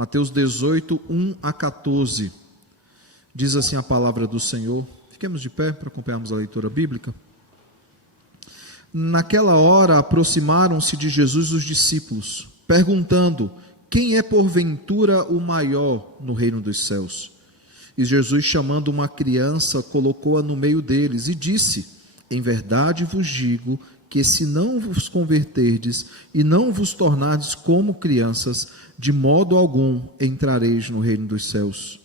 Mateus 18, 1 a 14. Diz assim a palavra do Senhor. Fiquemos de pé para acompanharmos a leitura bíblica. Naquela hora aproximaram-se de Jesus os discípulos, perguntando: quem é porventura o maior no reino dos céus? E Jesus, chamando uma criança, colocou-a no meio deles e disse: em verdade vos digo que se não vos converterdes e não vos tornardes como crianças, de modo algum entrareis no reino dos céus.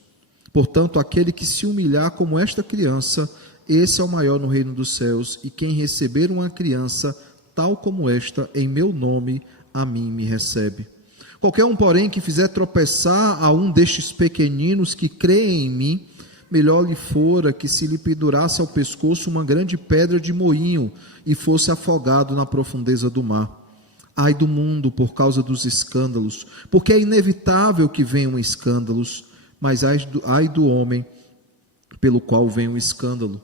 Portanto, aquele que se humilhar como esta criança, esse é o maior no reino dos céus, e quem receber uma criança tal como esta, em meu nome, a mim me recebe. Qualquer um, porém, que fizer tropeçar a um destes pequeninos que creem em mim, melhor lhe fora que se lhe pendurasse ao pescoço uma grande pedra de moinho e fosse afogado na profundeza do mar. Ai do mundo por causa dos escândalos, porque é inevitável que venham escândalos, mas ai do homem pelo qual vem o escândalo.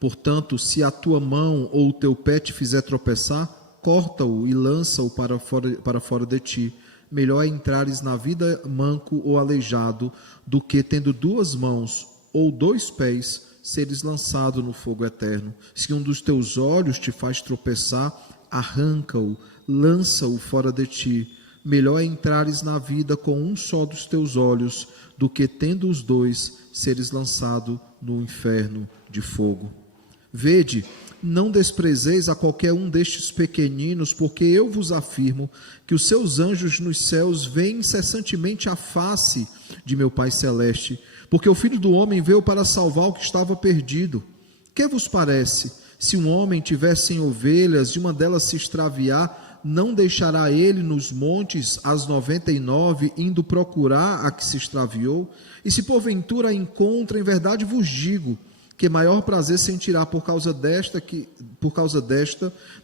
Portanto, se a tua mão ou o teu pé te fizer tropeçar, corta-o e lança-o para fora de ti. Melhor é entrares na vida manco ou aleijado, do que tendo duas mãos ou dois pés, seres lançado no fogo eterno. Se um dos teus olhos te faz tropeçar, arranca-o, lança-o fora de ti. Melhor é entrares na vida com um só dos teus olhos, do que tendo os dois, seres lançado no inferno de fogo. Vede, não desprezeis a qualquer um destes pequeninos, porque eu vos afirmo que os seus anjos nos céus veem incessantemente a face de meu Pai Celeste, porque o Filho do Homem veio para salvar o que estava perdido. Que vos parece? Se um homem tiver 100 ovelhas e uma delas se extraviar, não deixará ele nos montes as 99, indo procurar a que se extraviou? E se porventura a encontra, em verdade vos digo, que maior prazer sentirá por causa desta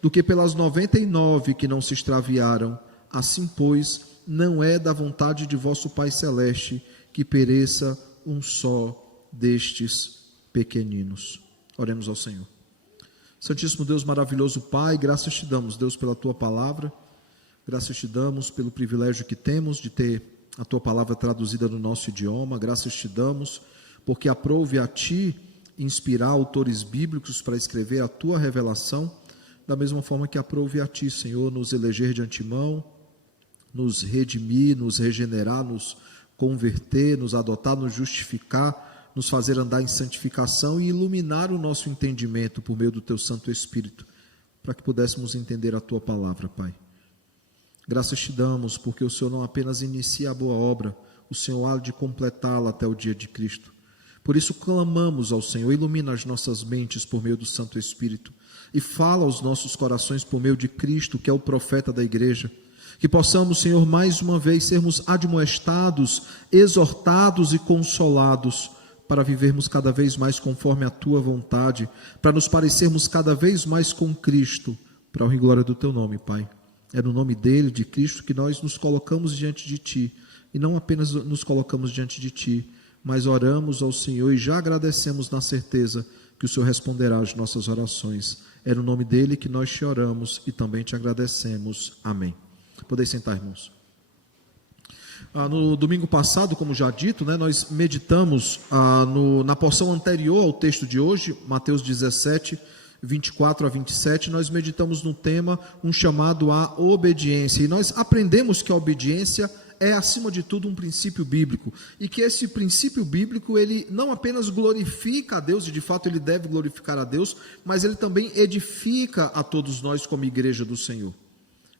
do que pelas 99 que não se extraviaram. Assim, pois, não é da vontade de vosso Pai Celeste que pereça um só destes pequeninos. Oremos ao Senhor. Santíssimo Deus, maravilhoso Pai, graças te damos, Deus, pela tua palavra, graças te damos pelo privilégio que temos de ter a tua palavra traduzida no nosso idioma, graças te damos porque aprove a ti inspirar autores bíblicos para escrever a tua revelação, da mesma forma que aprove a ti, Senhor, nos eleger de antemão, nos redimir, nos regenerar, nos converter, nos adotar, nos justificar, nos fazer andar em santificação e iluminar o nosso entendimento por meio do teu Santo Espírito, para que pudéssemos entender a tua palavra, Pai. Graças te damos, porque o Senhor não apenas inicia a boa obra, o Senhor há de completá-la até o dia de Cristo. Por isso clamamos ao Senhor, ilumina as nossas mentes por meio do Santo Espírito e fala aos nossos corações por meio de Cristo, que é o profeta da igreja. Que possamos, Senhor, mais uma vez sermos admoestados, exortados e consolados para vivermos cada vez mais conforme a tua vontade, para nos parecermos cada vez mais com Cristo, para a honra e glória do teu nome, Pai. É no nome dele, de Cristo, que nós nos colocamos diante de ti, e não apenas nos colocamos diante de ti, mas oramos ao Senhor e já agradecemos na certeza que o Senhor responderá às nossas orações. É no nome dele que nós te oramos e também te agradecemos. Amém. Podeis sentar, irmãos. No domingo passado, como já dito, nós meditamos na porção anterior ao texto de hoje, Mateus 17, 24 a 27, nós meditamos no tema um chamado à obediência, e nós aprendemos que a obediência é, acima de tudo, um princípio bíblico, e que esse princípio bíblico, ele não apenas glorifica a Deus, e de fato ele deve glorificar a Deus, mas ele também edifica a todos nós como igreja do Senhor.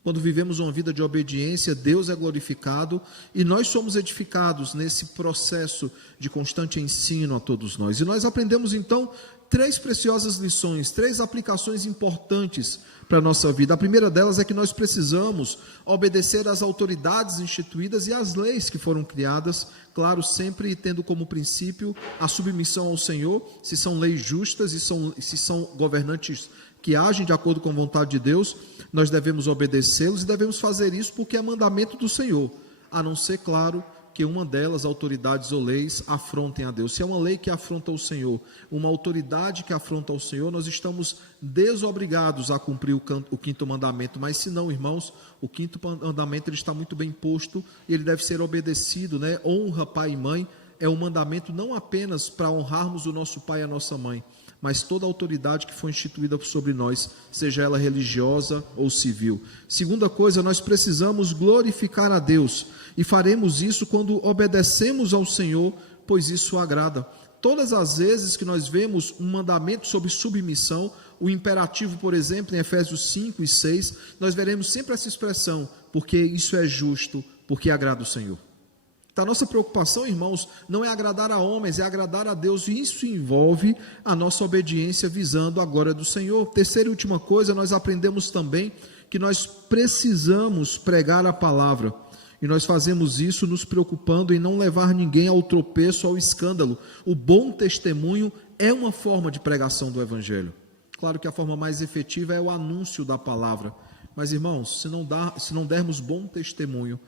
Quando vivemos uma vida de obediência, Deus é glorificado e nós somos edificados nesse processo de constante ensino a todos nós. E nós aprendemos então 3 preciosas lições, 3 aplicações importantes para a nossa vida. A primeira delas é que nós precisamos obedecer às autoridades instituídas e às leis que foram criadas, claro, sempre tendo como princípio a submissão ao Senhor, se são leis justas e se são governantes que agem de acordo com a vontade de Deus, nós devemos obedecê-los e devemos fazer isso porque é mandamento do Senhor, a não ser, claro, que uma delas, autoridades ou leis, afrontem a Deus. Se é uma lei que afronta o Senhor, uma autoridade que afronta o Senhor, nós estamos desobrigados a cumprir o quinto mandamento. Mas se não, irmãos, o quinto mandamento ele está muito bem posto e ele deve ser obedecido, né? Honra pai e mãe é um mandamento não apenas para honrarmos o nosso pai e a nossa mãe, mas toda a autoridade que foi instituída sobre nós, seja ela religiosa ou civil. Segunda coisa, nós precisamos glorificar a Deus, e faremos isso quando obedecemos ao Senhor, pois isso o agrada. Todas as vezes que nós vemos um mandamento sobre submissão, o imperativo, por exemplo, em Efésios 5 e 6, nós veremos sempre essa expressão, porque isso é justo, porque agrada o Senhor. Então, a nossa preocupação, irmãos, não é agradar a homens, é agradar a Deus, e isso envolve a nossa obediência visando a glória do Senhor. Terceira e última coisa, nós aprendemos também que nós precisamos pregar a palavra, e nós fazemos isso nos preocupando em não levar ninguém ao tropeço, ao escândalo. O bom testemunho é uma forma de pregação do Evangelho. Claro que a forma mais efetiva é o anúncio da palavra, mas, irmãos, se não dermos bom testemunho,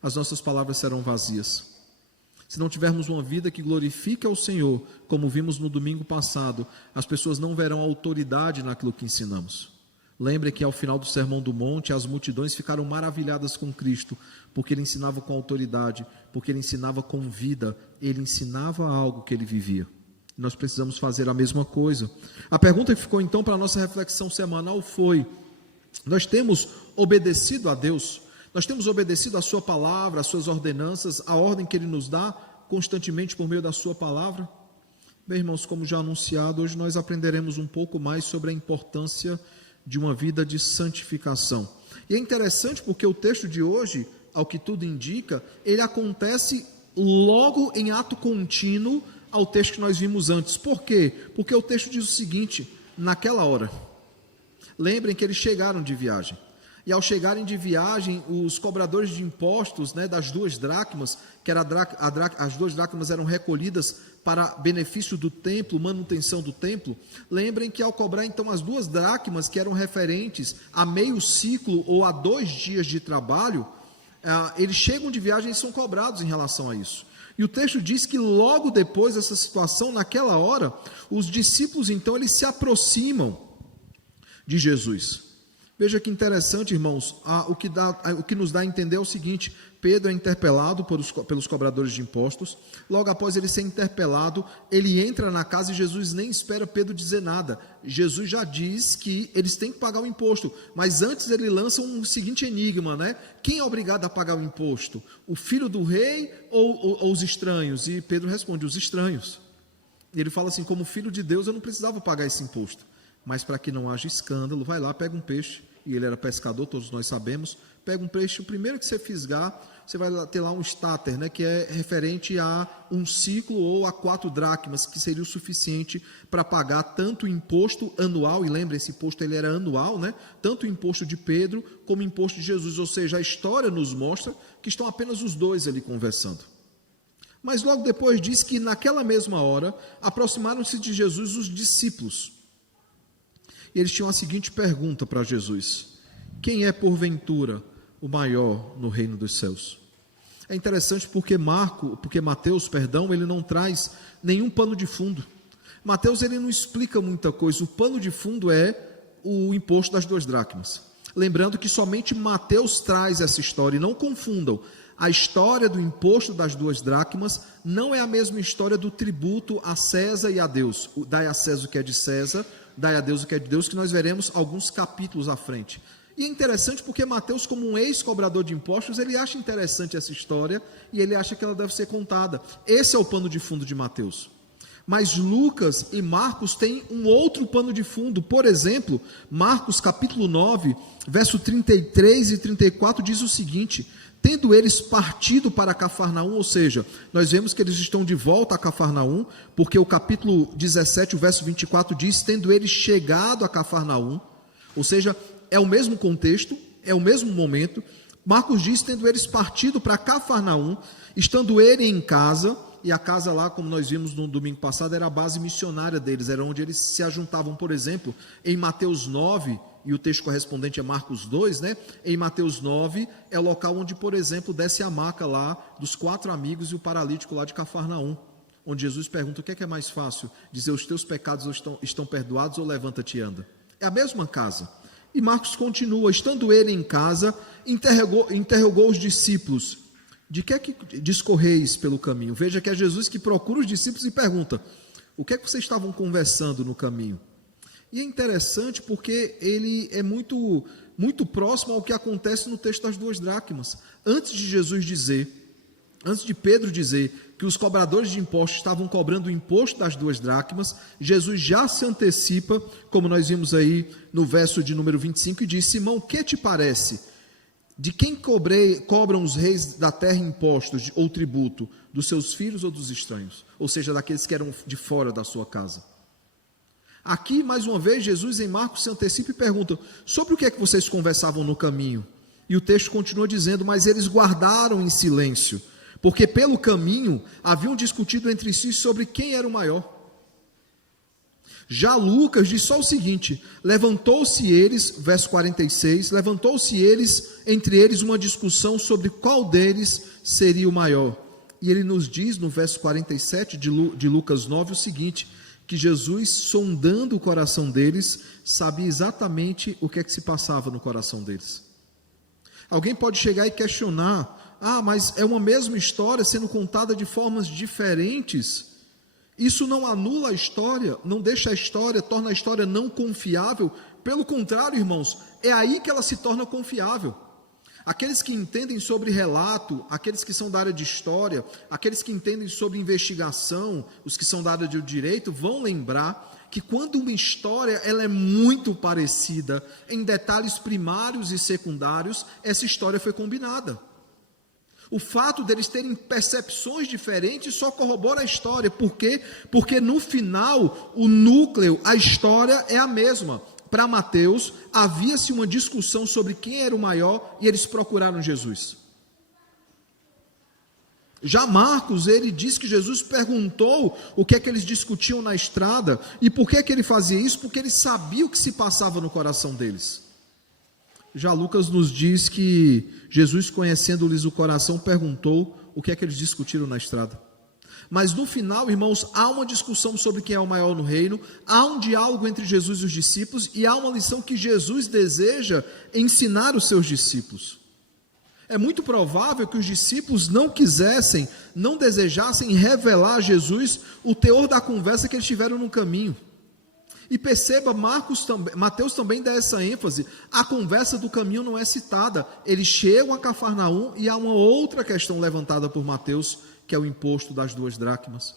as nossas palavras serão vazias. Se não tivermos uma vida que glorifique ao Senhor, como vimos no domingo passado, as pessoas não verão autoridade naquilo que ensinamos. Lembre que ao final do Sermão do Monte, as multidões ficaram maravilhadas com Cristo, porque ele ensinava com autoridade, porque ele ensinava com vida, ele ensinava algo que ele vivia. Nós precisamos fazer a mesma coisa. A pergunta que ficou então para a nossa reflexão semanal foi: nós temos obedecido a Deus? Nós temos obedecido a sua palavra, as suas ordenanças, a ordem que ele nos dá constantemente por meio da sua palavra? Bem, irmãos, como já anunciado, hoje nós aprenderemos um pouco mais sobre a importância de uma vida de santificação. E é interessante porque o texto de hoje, ao que tudo indica, ele acontece logo em ato contínuo ao texto que nós vimos antes. Por quê? Porque o texto diz o seguinte: naquela hora. Lembrem que eles chegaram de viagem. E ao chegarem de viagem, os cobradores de impostos, né, das 2 dracmas, que era as 2 dracmas eram recolhidas para benefício do templo, manutenção do templo. Lembrem que ao cobrar então as 2 dracmas, que eram referentes a meio ciclo ou a 2 dias de trabalho, eles chegam de viagem e são cobrados em relação a isso. E o texto diz que logo depois dessa situação, naquela hora, os discípulos então eles se aproximam de Jesus. Veja que interessante, irmãos, o que nos dá a entender é o seguinte: Pedro é interpelado pelos cobradores de impostos. Logo após ele ser interpelado, ele entra na casa e Jesus nem espera Pedro dizer nada. Jesus já diz que eles têm que pagar o imposto, mas antes ele lança um seguinte enigma, né? Quem é obrigado a pagar o imposto? O filho do rei ou os estranhos? E Pedro responde: os estranhos. E ele fala assim: como filho de Deus eu não precisava pagar esse imposto, mas para que não haja escândalo, vai lá, pega um peixe. E ele era pescador, todos nós sabemos. Pega um peixe, o primeiro que você fisgar, você vai ter lá um stater, né, que é referente a um ciclo ou a 4 dracmas, que seria o suficiente para pagar tanto o imposto anual, e lembre, esse imposto ele era anual, né, tanto o imposto de Pedro como o imposto de Jesus, ou seja, a história nos mostra que estão apenas os 2 ali conversando. Mas logo depois diz que naquela mesma hora, aproximaram-se de Jesus os discípulos. E eles tinham a seguinte pergunta para Jesus: quem é porventura o maior no reino dos céus? É interessante porque Mateus, ele não traz nenhum pano de fundo. Mateus ele não explica muita coisa. O pano de fundo é o imposto das 2 dracmas. Lembrando que somente Mateus traz essa história, e não confundam. A história do imposto das 2 dracmas não é a mesma história do tributo a César e a Deus. Dai a César o que é de César, dai a Deus o que é de Deus, que nós veremos alguns capítulos à frente. E é interessante porque Mateus, como um ex-cobrador de impostos, ele acha interessante essa história e ele acha que ela deve ser contada. Esse é o pano de fundo de Mateus. Mas Lucas e Marcos têm um outro pano de fundo. Por exemplo, Marcos capítulo 9, verso 33 e 34 diz o seguinte: tendo eles partido para Cafarnaum, ou seja, nós vemos que eles estão de volta a Cafarnaum, porque o capítulo 17, o verso 24 diz: tendo eles chegado a Cafarnaum, ou seja, é o mesmo contexto, é o mesmo momento. Marcos diz: tendo eles partido para Cafarnaum, estando ele em casa, e a casa lá, como nós vimos no domingo passado, era a base missionária deles, era onde eles se ajuntavam. Por exemplo, em Mateus 9 e o texto correspondente é Marcos 2, né? Em Mateus 9 é o local onde, por exemplo, desce a maca lá dos 4 amigos e o paralítico lá de Cafarnaum, onde Jesus pergunta: o que é mais fácil, dizer os teus pecados estão perdoados ou levanta-te e anda? É a mesma casa. E Marcos continua: estando ele em casa, interrogou os discípulos: de que é que discorreis pelo caminho? Veja que é Jesus que procura os discípulos e pergunta: o que é que vocês estavam conversando no caminho? E é interessante porque ele é muito próximo ao que acontece no texto das 2 dracmas. Antes de Pedro dizer que os cobradores de impostos estavam cobrando o imposto das 2 dracmas, Jesus já se antecipa, como nós vimos aí no verso de número 25, e diz: Simão, o que te parece? De quem cobram os reis da terra impostos ou tributo? Dos seus filhos ou dos estranhos? Ou seja, daqueles que eram de fora da sua casa. Aqui, mais uma vez, Jesus em Marcos se antecipa e pergunta: sobre o que é que vocês conversavam no caminho? E o texto continua dizendo: mas eles guardaram em silêncio, porque pelo caminho haviam discutido entre si sobre quem era o maior. Já Lucas diz só o seguinte: levantou-se eles, verso 46, levantou-se entre eles uma discussão sobre qual deles seria o maior. E ele nos diz no verso 47 de Lucas 9 o seguinte: que Jesus, sondando o coração deles, sabia exatamente o que é que se passava no coração deles. Alguém pode chegar e questionar: mas é uma mesma história sendo contada de formas diferentes. Isso não anula a história, não deixa a história, torna a história não confiável. Pelo contrário, irmãos, é aí que ela se torna confiável. Aqueles que entendem sobre relato, aqueles que são da área de história, aqueles que entendem sobre investigação, os que são da área de direito, vão lembrar que quando uma história ela é muito parecida em detalhes primários e secundários, essa história foi combinada. O fato deles terem percepções diferentes só corrobora a história. Por quê? Porque no final, o núcleo, a história é a mesma. Para Mateus, havia-se uma discussão sobre quem era o maior e eles procuraram Jesus. Já Marcos, ele diz que Jesus perguntou o que é que eles discutiam na estrada. E por que é que ele fazia isso? Porque ele sabia o que se passava no coração deles. Já Lucas nos diz que Jesus, conhecendo-lhes o coração, perguntou o que é que eles discutiram na estrada. Mas no final, irmãos, há uma discussão sobre quem é o maior no reino, há um diálogo entre Jesus e os discípulos, e há uma lição que Jesus deseja ensinar os seus discípulos. É muito provável que os discípulos não desejassem revelar a Jesus o teor da conversa que eles tiveram no caminho. E perceba, Mateus também dá essa ênfase: a conversa do caminho não é citada. Eles chegam a Cafarnaum e há uma outra questão levantada por Mateus, que é o imposto das 2 dracmas.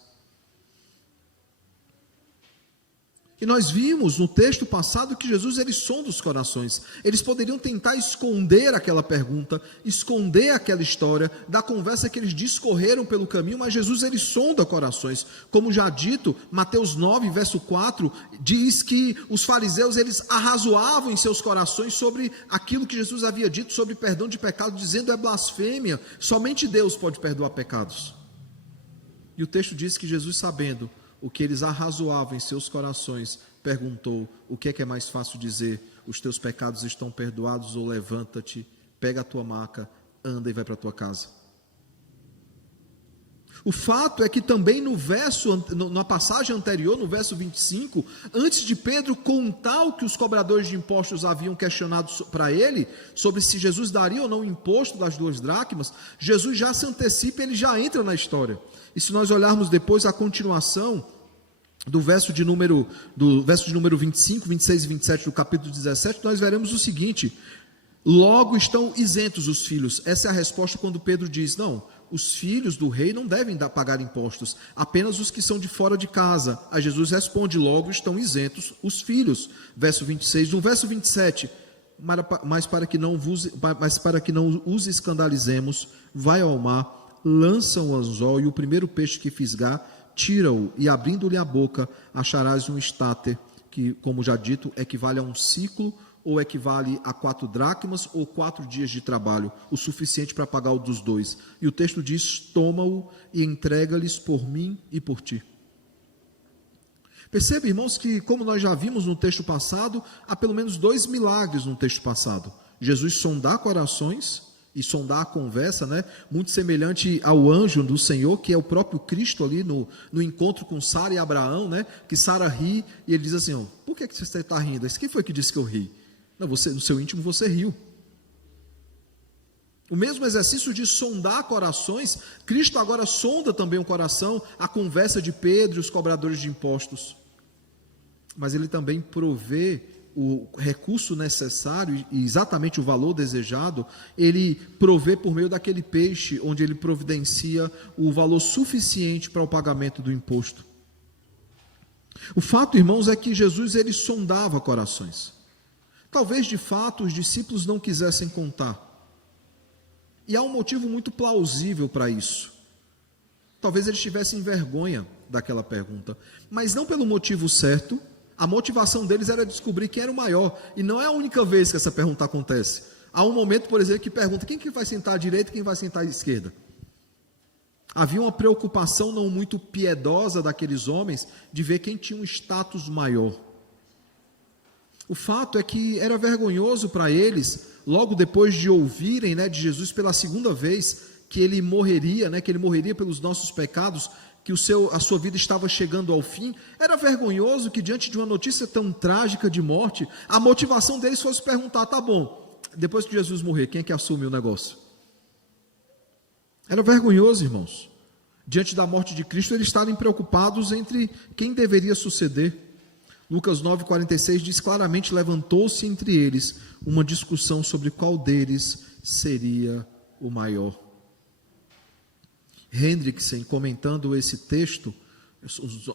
E nós vimos no texto passado que Jesus, ele sonda os corações. Eles poderiam tentar esconder aquela pergunta, esconder aquela história da conversa que eles discorreram pelo caminho, mas Jesus, ele sonda corações. Como já dito, Mateus 9, verso 4, diz que os fariseus, eles arrazoavam em seus corações sobre aquilo que Jesus havia dito sobre perdão de pecado, dizendo: é blasfêmia, somente Deus pode perdoar pecados. E o texto diz que Jesus, sabendo o que eles arrazoavam em seus corações, perguntou: o que é mais fácil dizer? Os teus pecados estão perdoados, ou levanta-te, pega a tua maca, anda e vai para a tua casa. O fato é que também na passagem anterior, no verso 25, antes de Pedro contar o que os cobradores de impostos haviam questionado para ele, sobre se Jesus daria ou não o imposto das 2 dracmas, Jesus já se antecipa, ele já entra na história. E se nós olharmos depois a continuação do verso de número 25, 26 e 27 do capítulo 17, nós veremos o seguinte: logo estão isentos os filhos. Essa é a resposta quando Pedro diz: não, os filhos do rei não devem pagar impostos, apenas os que são de fora de casa. Aí Jesus responde: logo estão isentos os filhos. Verso 26, no verso 27, mas para que não os escandalizemos, vai ao mar, lança um anzol, e o primeiro peixe que fisgar, tira-o, e abrindo-lhe a boca, acharás um estáter, que, como já dito, equivale a um ciclo, ou equivale a 4 dracmas, ou 4 dias de trabalho, o suficiente para pagar o dos 2. E o texto diz: toma-o e entrega-lhes por mim e por ti. Perceba, irmãos, que como nós já vimos no texto passado, há pelo menos 2 milagres no texto passado. Jesus sondar corações e sondar a conversa, né? Muito semelhante ao anjo do Senhor, que é o próprio Cristo ali no encontro com Sara e Abraão, né? Que Sara ri e ele diz assim, ó, por que você está rindo? Quem foi que disse que eu ri? Não, você, no seu íntimo você riu. O mesmo exercício de sondar corações, Cristo agora sonda também o coração, a conversa de Pedro e os cobradores de impostos. Mas ele também provê o recurso necessário e exatamente o valor desejado, ele provê por meio daquele peixe, onde ele providencia o valor suficiente para o pagamento do imposto. O fato, irmãos, é que Jesus ele sondava corações. Talvez de fato os discípulos não quisessem contar. E há um motivo muito plausível para isso. Talvez eles tivessem vergonha daquela pergunta, mas não pelo motivo certo. A motivação deles era descobrir quem era o maior, e não é a única vez que essa pergunta acontece. Há um momento, por exemplo, que pergunta quem que vai sentar à direita e quem vai sentar à esquerda. Havia uma preocupação não muito piedosa daqueles homens de ver quem tinha um status maior. O fato é que era vergonhoso para eles, logo depois de ouvirem, né, de Jesus pela segunda vez, que ele morreria, né, que ele morreria pelos nossos pecados, que a sua vida estava chegando ao fim. Era vergonhoso que diante de uma notícia tão trágica de morte, a motivação deles fosse perguntar, tá bom, depois que Jesus morrer, quem é que assume o negócio? Era vergonhoso, irmãos, diante da morte de Cristo, eles estarem preocupados entre quem deveria suceder. Lucas 9,46 diz claramente, levantou-se entre eles uma discussão sobre qual deles seria o maior. Hendrickson, comentando esse texto,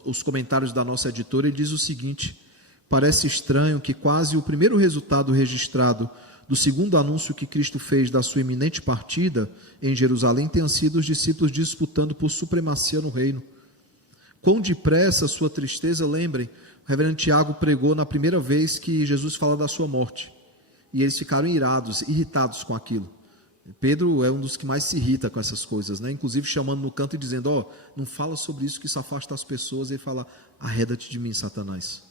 os comentários da nossa editora, ele diz o seguinte: parece estranho que quase o primeiro resultado registrado do segundo anúncio que Cristo fez da sua iminente partida em Jerusalém tenham sido os discípulos disputando por supremacia no reino. Quão depressa sua tristeza, lembrem, o reverendo Tiago pregou na primeira vez que Jesus fala da sua morte, e eles ficaram irritados com aquilo. Pedro é um dos que mais se irrita com essas coisas, né? Inclusive chamando no canto e dizendo, ó, não fala sobre isso que isso afasta as pessoas. E ele fala, arreda-te de mim, Satanás.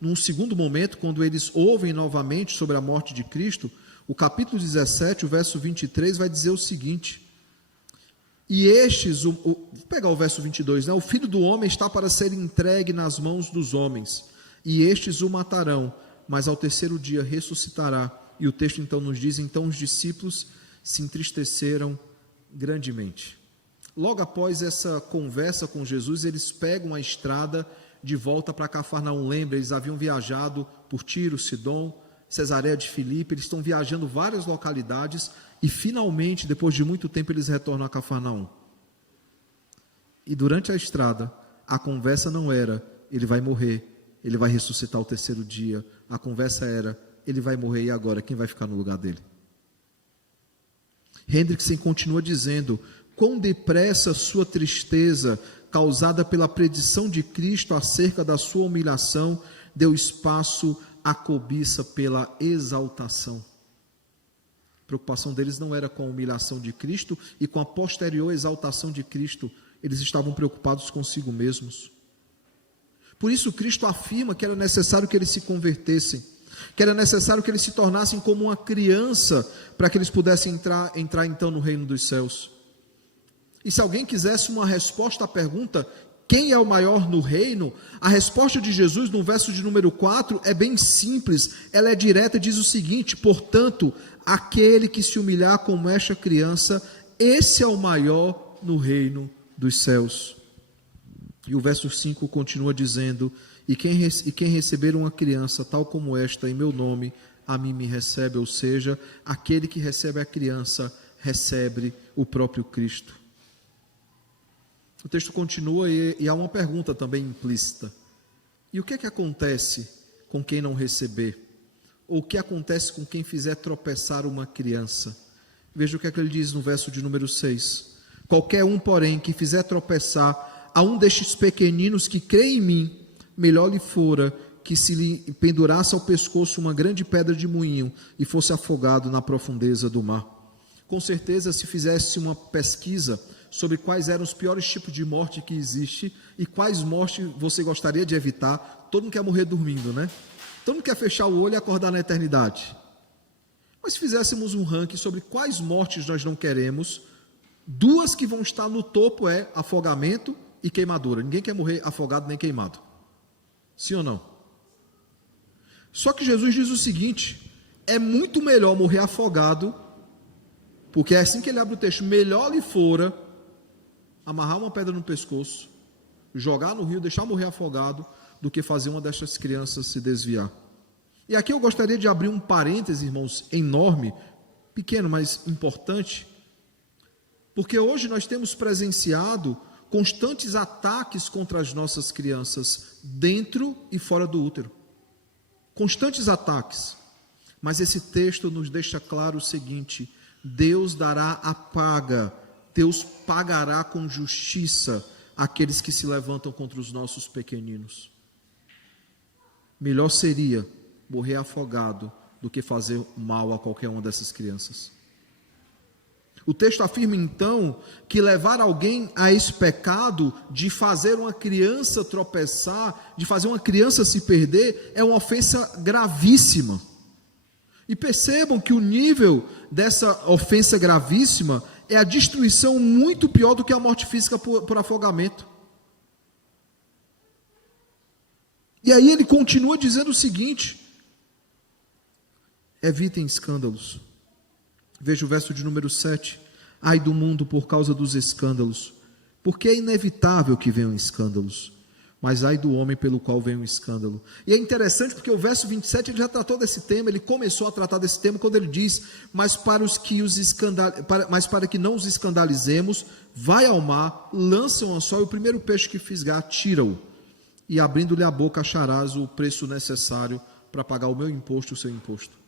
Num segundo momento, quando eles ouvem novamente sobre a morte de Cristo, o capítulo 17, o verso 23 vai dizer o seguinte: e estes, vou pegar o verso 22, né? O filho do homem está para ser entregue nas mãos dos homens, e estes o matarão, mas ao terceiro dia ressuscitará. E o texto então nos diz, então os discípulos se entristeceram grandemente. Logo após essa conversa com Jesus, eles pegam a estrada de volta para Cafarnaum. Lembra, eles haviam viajado por Tiro, Sidom, Cesareia de Filipe, eles estão viajando várias localidades e finalmente, depois de muito tempo, eles retornam a Cafarnaum. E durante a estrada, a conversa não era, ele vai morrer, ele vai ressuscitar ao terceiro dia. A conversa era, ele vai morrer e agora quem vai ficar no lugar dele? Hendrickson continua dizendo, quão depressa sua tristeza, causada pela predição de Cristo acerca da sua humilhação, deu espaço à cobiça pela exaltação. A preocupação deles não era com a humilhação de Cristo e com a posterior exaltação de Cristo, eles estavam preocupados consigo mesmos. Por isso Cristo afirma que era necessário que eles se convertessem, que era necessário que eles se tornassem como uma criança, para que eles pudessem entrar então no reino dos céus. E se alguém quisesse uma resposta à pergunta, quem é o maior no reino? A resposta de Jesus no verso de número 4 é bem simples, ela é direta, diz o seguinte: portanto, aquele que se humilhar como esta criança, esse é o maior no reino dos céus. E o verso 5 continua dizendo, e quem receber uma criança tal como esta em meu nome, a mim me recebe, ou seja, aquele que recebe a criança, recebe o próprio Cristo. O texto continua e há uma pergunta também implícita. E o que é que acontece com quem não receber? Ou o que acontece com quem fizer tropeçar uma criança? Veja o que é que ele diz no verso de número 6. Qualquer um, porém, que fizer tropeçar a um destes pequeninos que crê em mim, melhor lhe fora que se lhe pendurasse ao pescoço uma grande pedra de moinho e fosse afogado na profundeza do mar. Com certeza, se fizesse uma pesquisa sobre quais eram os piores tipos de morte que existe e quais mortes você gostaria de evitar. Todo mundo quer morrer dormindo, né? Todo mundo quer fechar o olho e acordar na eternidade. Mas se fizéssemos um ranking sobre quais mortes nós não queremos, duas que vão estar no topo é afogamento e queimadura. Ninguém quer morrer afogado nem queimado. Sim ou não? Só que Jesus diz o seguinte: é muito melhor morrer afogado, porque é assim que ele abre o texto, melhor lhe fora amarrar uma pedra no pescoço, jogar no rio, deixar morrer afogado, do que fazer uma dessas crianças se desviar. E aqui eu gostaria de abrir um parêntese, irmãos, enorme, pequeno, mas importante, porque hoje nós temos presenciado constantes ataques contra as nossas crianças, dentro e fora do útero. Constantes ataques. Mas esse texto nos deixa claro o seguinte: Deus dará a paga, Deus pagará com justiça aqueles que se levantam contra os nossos pequeninos. Melhor seria morrer afogado do que fazer mal a qualquer uma dessas crianças. O texto afirma então que levar alguém a esse pecado de fazer uma criança tropeçar, de fazer uma criança se perder, é uma ofensa gravíssima. E percebam que o nível dessa ofensa gravíssima é a destruição muito pior do que a morte física por afogamento. E aí ele continua dizendo o seguinte: evitem escândalos. Veja o verso de número 7. Ai do mundo por causa dos escândalos, porque é inevitável que venham escândalos, mas ai do homem pelo qual vem um escândalo. E é interessante porque o verso 27 ele já tratou desse tema, ele começou a tratar desse tema quando ele diz: mas para que não os escandalizemos, vai ao mar, lança um anzol e o primeiro peixe que fisgar, tira-o, e abrindo-lhe a boca acharás o preço necessário para pagar o meu imposto e o seu imposto.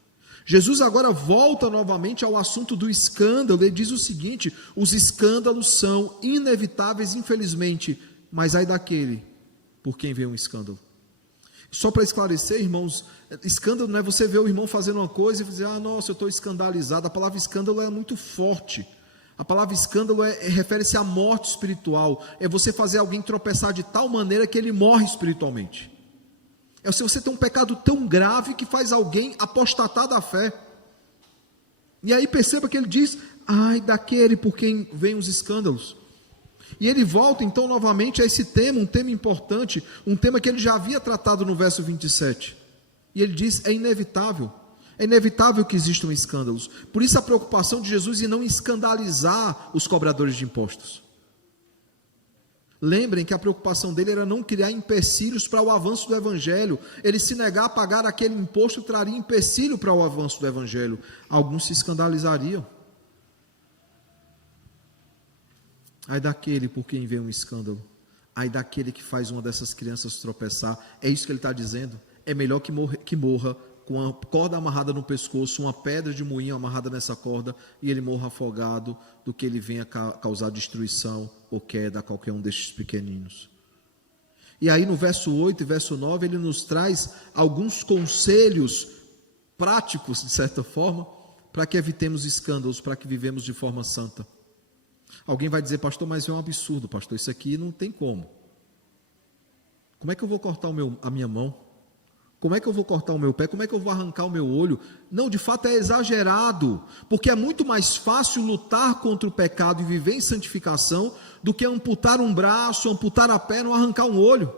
Jesus agora volta novamente ao assunto do escândalo. Ele diz o seguinte: os escândalos são inevitáveis, infelizmente, mas ai daquele por quem vem um escândalo. Só para esclarecer, irmãos, escândalo não é você ver o irmão fazendo uma coisa e dizer: ah, nossa, eu estou escandalizado. A palavra escândalo é muito forte. A palavra escândalo refere-se à morte espiritual. É você fazer alguém tropeçar de tal maneira que ele morre espiritualmente. É se você tem um pecado tão grave que faz alguém apostatar da fé. E aí perceba que ele diz: ai daquele por quem vem os escândalos. E ele volta então novamente a esse tema, um tema importante, um tema que ele já havia tratado no verso 27. E ele diz: é inevitável que existam escândalos. Por isso a preocupação de Jesus em não escandalizar os cobradores de impostos. Lembrem que a preocupação dele era não criar empecilhos para o avanço do Evangelho. Ele se negar a pagar aquele imposto traria empecilho para o avanço do Evangelho. Alguns se escandalizariam. Ai daquele por quem vem um escândalo. Ai daquele que faz uma dessas crianças tropeçar. É isso que ele está dizendo. É melhor que morra com a corda amarrada no pescoço, uma pedra de moinho amarrada nessa corda, e ele morra afogado, do que ele venha causar destruição ou queda a qualquer um destes pequeninos. E aí no verso 8 e verso 9, ele nos traz alguns conselhos práticos, de certa forma, para que evitemos escândalos, para que vivemos de forma santa. Alguém vai dizer: pastor, mas é um absurdo, pastor, isso aqui não tem como. Como é que eu vou cortar a minha mão? Como é que eu vou cortar o meu pé? Como é que eu vou arrancar o meu olho? Não, de fato é exagerado, porque é muito mais fácil lutar contra o pecado e viver em santificação do que amputar um braço, amputar a perna ou arrancar um olho.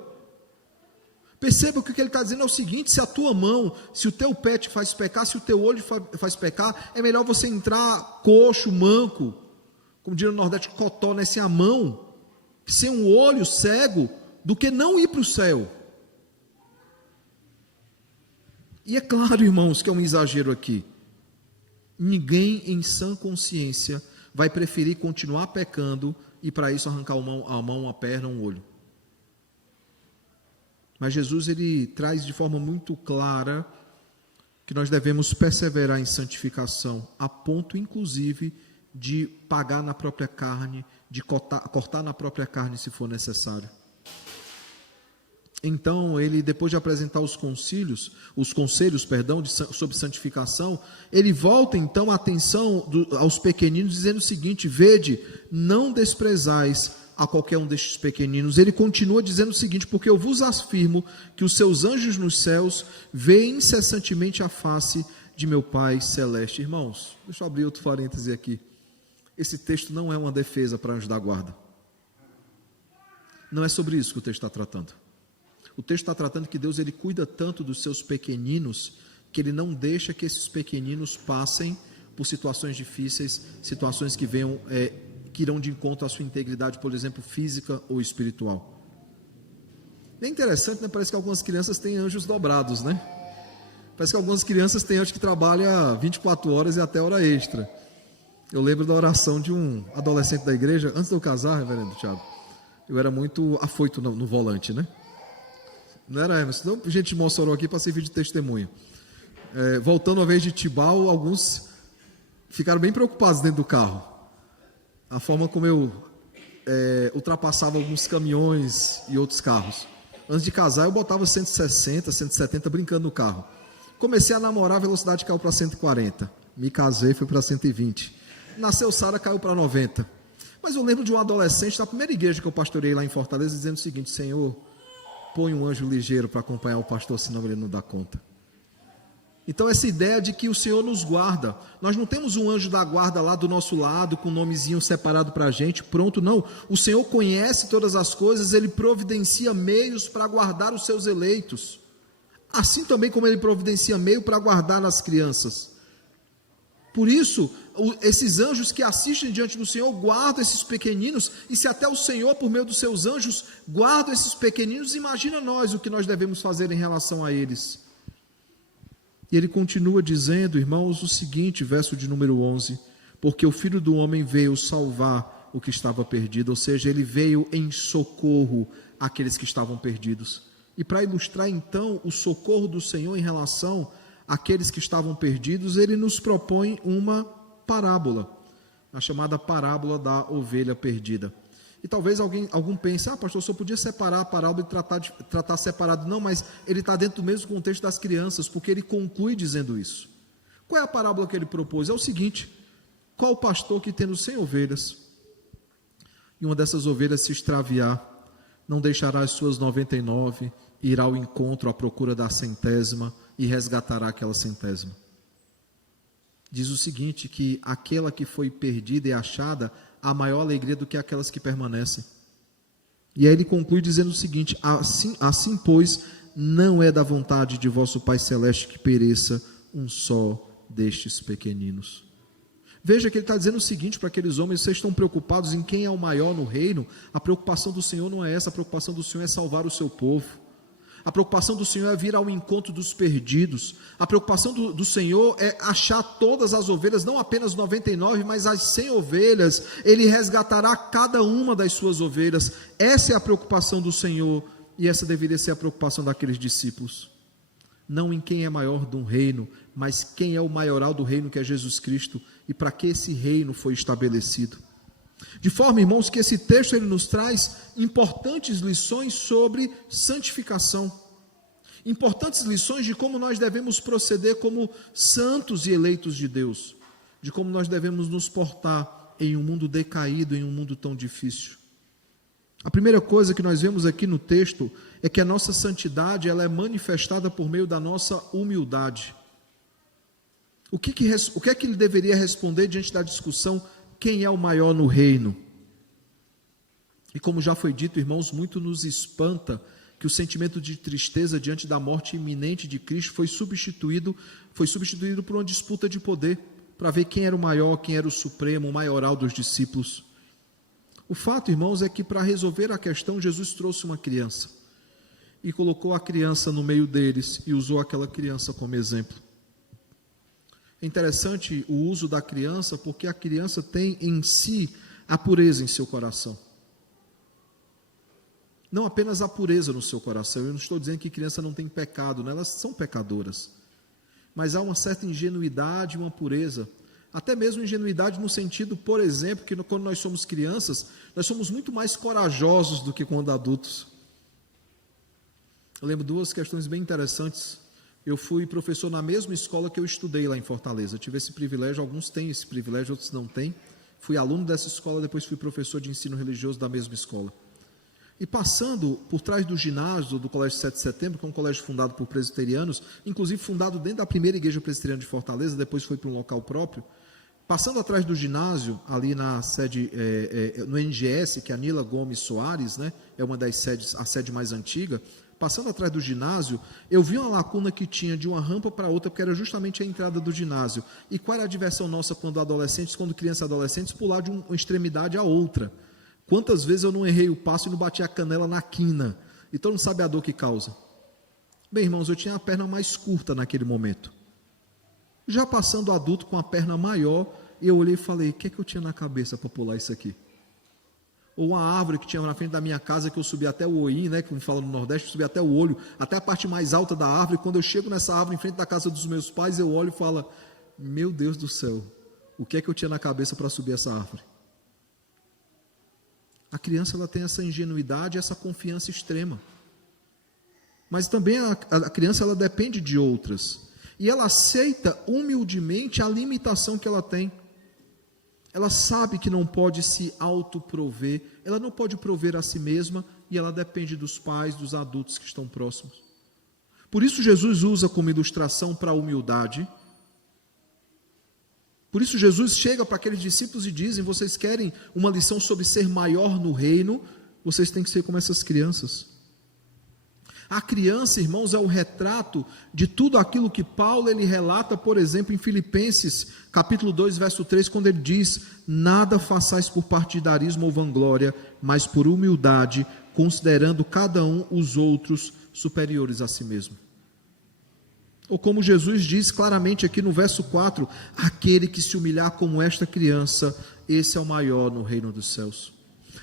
Perceba que o que ele está dizendo é o seguinte: se a tua mão, se o teu pé te faz pecar, se o teu olho faz pecar, é melhor você entrar coxo, manco, como diz no Nordeste, cotó, né, sem a mão, sem um olho, cego, do que não ir para o céu. E é claro, irmãos, que é um exagero aqui. Ninguém em sã consciência vai preferir continuar pecando e para isso arrancar a mão, a perna, um olho. Mas Jesus ele traz de forma muito clara que nós devemos perseverar em santificação, a ponto inclusive de pagar na própria carne, de cortar na própria carne se for necessário. Então, ele, depois de apresentar os conselhos, sobre santificação, ele volta então a atenção aos pequeninos, dizendo o seguinte: vede, não desprezais a qualquer um destes pequeninos. Ele continua dizendo o seguinte: porque eu vos afirmo que os seus anjos nos céus veem incessantemente a face de meu Pai celeste. Irmãos, deixa eu abrir outro parêntese aqui. Esse texto não é uma defesa para anjos da guarda. Não é sobre isso que o texto está tratando. O texto está tratando que Deus, ele cuida tanto dos seus pequeninos, que ele não deixa que esses pequeninos passem por situações difíceis, situações que irão de encontro à sua integridade, por exemplo, física ou espiritual. É interessante, né? Parece que algumas crianças têm anjos dobrados, né? Parece que algumas crianças têm anjo que trabalha 24 horas e até hora extra. Eu lembro da oração de um adolescente da igreja, antes de eu casar, reverendo Thiago, eu era muito afoito no volante, né? Não era, Emerson? Não, gente de Mossoró aqui para servir de testemunha. Voltando a vez de Tibau, alguns ficaram bem preocupados dentro do carro. A forma como eu ultrapassava alguns caminhões e outros carros. Antes de casar, eu botava 160, 170 brincando no carro. Comecei a namorar, a velocidade caiu para 140. Me casei, fui para 120. Nasceu Sara, caiu para 90. Mas eu lembro de um adolescente, na primeira igreja que eu pastorei lá em Fortaleza, dizendo o seguinte: Senhor, põe um anjo ligeiro para acompanhar o pastor, senão ele não dá conta. Então essa ideia de que o Senhor nos guarda, nós não temos um anjo da guarda lá do nosso lado, com um nomezinho separado para a gente, pronto, não. O Senhor conhece todas as coisas, Ele providencia meios para guardar os seus eleitos. Assim também como Ele providencia meio para guardar as crianças. Por isso, esses anjos que assistem diante do Senhor guardam esses pequeninos, e se até o Senhor, por meio dos seus anjos, guarda esses pequeninos, imagina nós o que nós devemos fazer em relação a eles. E ele continua dizendo, irmãos, o seguinte, verso de número 11: porque o Filho do Homem veio salvar o que estava perdido, ou seja, ele veio em socorro àqueles que estavam perdidos. E para ilustrar então o socorro do Senhor em relação àqueles que estavam perdidos, ele nos propõe uma parábola, a chamada parábola da ovelha perdida. E talvez algum pense: pastor, só podia separar a parábola e tratar separado. Não, mas ele está dentro do mesmo contexto das crianças, porque ele conclui dizendo isso. Qual é a parábola que ele propôs? É o seguinte: qual o pastor que, tendo 100 ovelhas, e uma dessas ovelhas se extraviar, não deixará as suas 99, irá ao encontro à procura da 100ª e resgatará aquela 100ª? Diz o seguinte, que aquela que foi perdida e achada, há maior alegria do que aquelas que permanecem. E aí ele conclui dizendo o seguinte: assim pois, não é da vontade de vosso Pai Celeste que pereça um só destes pequeninos. Veja que ele está dizendo o seguinte para aqueles homens: vocês estão preocupados em quem é o maior no reino? A preocupação do Senhor não é essa, a preocupação do Senhor é salvar o seu povo. A preocupação do Senhor é vir ao encontro dos perdidos. A preocupação do Senhor é achar todas as ovelhas, não apenas 99, mas as 100 ovelhas. Ele resgatará cada uma das suas ovelhas. Essa é a preocupação do Senhor, e essa deveria ser a preocupação daqueles discípulos. Não em quem é maior de um reino, mas quem é o maioral do reino, que é Jesus Cristo, e para que esse reino foi estabelecido. De forma, irmãos, que esse texto ele nos traz importantes lições sobre santificação, importantes lições de como nós devemos proceder como santos e eleitos de Deus, de como nós devemos nos portar em um mundo decaído, em um mundo tão difícil. A primeira coisa que nós vemos aqui no texto é que a nossa santidade ela é manifestada por meio da nossa humildade. O que é que ele deveria responder diante da discussão: quem é o maior no reino? E como já foi dito, irmãos, muito nos espanta que o sentimento de tristeza diante da morte iminente de Cristo foi substituído por uma disputa de poder, para ver quem era o maior, quem era o supremo, o maioral dos discípulos. O fato, irmãos, é que para resolver a questão, Jesus trouxe uma criança e colocou a criança no meio deles e usou aquela criança como exemplo. É interessante o uso da criança, porque a criança tem em si a pureza em seu coração. Não apenas a pureza no seu coração. Eu não estou dizendo que criança não tem pecado, né? Elas são pecadoras. Mas há uma certa ingenuidade, uma pureza. Até mesmo ingenuidade no sentido, por exemplo, que quando nós somos crianças, nós somos muito mais corajosos do que quando adultos. Eu lembro duas questões bem interessantes. Eu fui professor na mesma escola que eu estudei lá em Fortaleza. Eu tive esse privilégio, alguns têm esse privilégio, outros não têm. Fui aluno dessa escola, depois fui professor de ensino religioso da mesma escola. E passando por trás do ginásio do Colégio 7 de Setembro, que é um colégio fundado por presbiterianos, inclusive fundado dentro da primeira igreja presbiteriana de Fortaleza, depois foi para um local próprio. Passando atrás do ginásio, ali na sede, no NGS, que é a Nila Gomes Soares, né, é uma das sedes, a sede mais antiga. Passando atrás do ginásio, eu vi uma lacuna que tinha de uma rampa para outra, porque era justamente a entrada do ginásio. E qual era a diversão nossa quando adolescentes, quando crianças e adolescentes, pular de uma extremidade à outra? Quantas vezes eu não errei o passo e não bati a canela na quina? Então não sabe a dor que causa. Bem, irmãos, eu tinha a perna mais curta naquele momento. Já passando adulto com a perna maior, eu olhei e falei, o que é que eu tinha na cabeça para pular isso aqui? Ou uma árvore que tinha na frente da minha casa, que eu subi até o oim, né, como fala no Nordeste, eu subi até o olho, até a parte mais alta da árvore. Quando eu chego nessa árvore em frente da casa dos meus pais, eu olho e falo, meu Deus do céu, o que é que eu tinha na cabeça para subir essa árvore? A criança ela tem essa ingenuidade, essa confiança extrema. Mas também a criança ela depende de outras. E ela aceita humildemente a limitação que ela tem. Ela sabe que não pode se autoprover, ela não pode prover a si mesma e ela depende dos pais, dos adultos que estão próximos. Por isso Jesus usa como ilustração para a humildade. Por isso Jesus chega para aqueles discípulos e dizem, vocês querem uma lição sobre ser maior no reino, vocês têm que ser como essas crianças. A criança, irmãos, é o retrato de tudo aquilo que Paulo ele relata, por exemplo, em Filipenses, capítulo 2, verso 3, quando ele diz, nada façais por partidarismo ou vanglória, mas por humildade, considerando cada um os outros superiores a si mesmo. Ou como Jesus diz claramente aqui no verso 4, aquele que se humilhar como esta criança, esse é o maior no reino dos céus.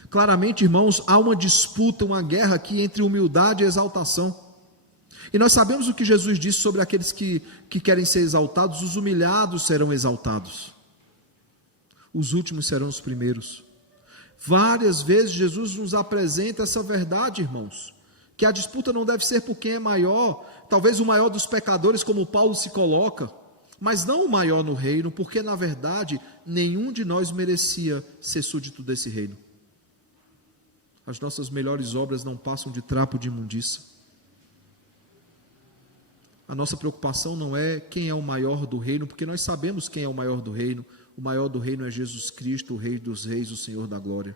Claramente, irmãos, há uma disputa, uma guerra aqui entre humildade e exaltação. E nós sabemos o que Jesus disse sobre aqueles que querem ser exaltados, os humilhados serão exaltados. Os últimos serão os primeiros. Várias vezes Jesus nos apresenta essa verdade, irmãos, que a disputa não deve ser por quem é maior, talvez o maior dos pecadores, como Paulo se coloca, mas não o maior no reino, porque na verdade nenhum de nós merecia ser súdito desse reino. As nossas melhores obras não passam de trapo de imundícia. A nossa preocupação não é quem é o maior do reino, porque nós sabemos quem é o maior do reino. O maior do reino é Jesus Cristo, o Rei dos Reis, o Senhor da Glória.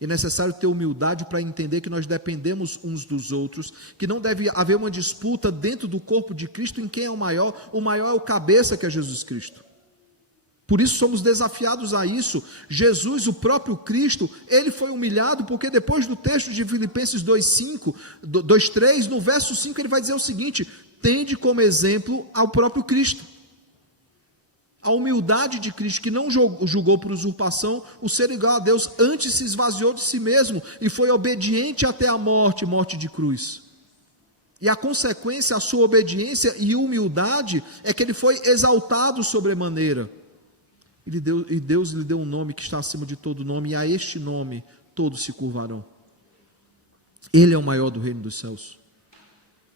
É necessário ter humildade para entender que nós dependemos uns dos outros, que não deve haver uma disputa dentro do corpo de Cristo em quem é o maior é o cabeça, que é Jesus Cristo. Por isso somos desafiados a isso. Jesus, o próprio Cristo, ele foi humilhado, porque depois do texto de Filipenses 2:3, no verso 5 ele vai dizer o seguinte, tende como exemplo ao próprio Cristo. A humildade de Cristo, que não julgou por usurpação o ser igual a Deus, antes se esvaziou de si mesmo e foi obediente até a morte, morte de cruz. E a consequência, a sua obediência e humildade, é que ele foi exaltado sobremaneira. E Deus lhe deu um nome que está acima de todo nome, e a este nome todos se curvarão. Ele é o maior do reino dos céus.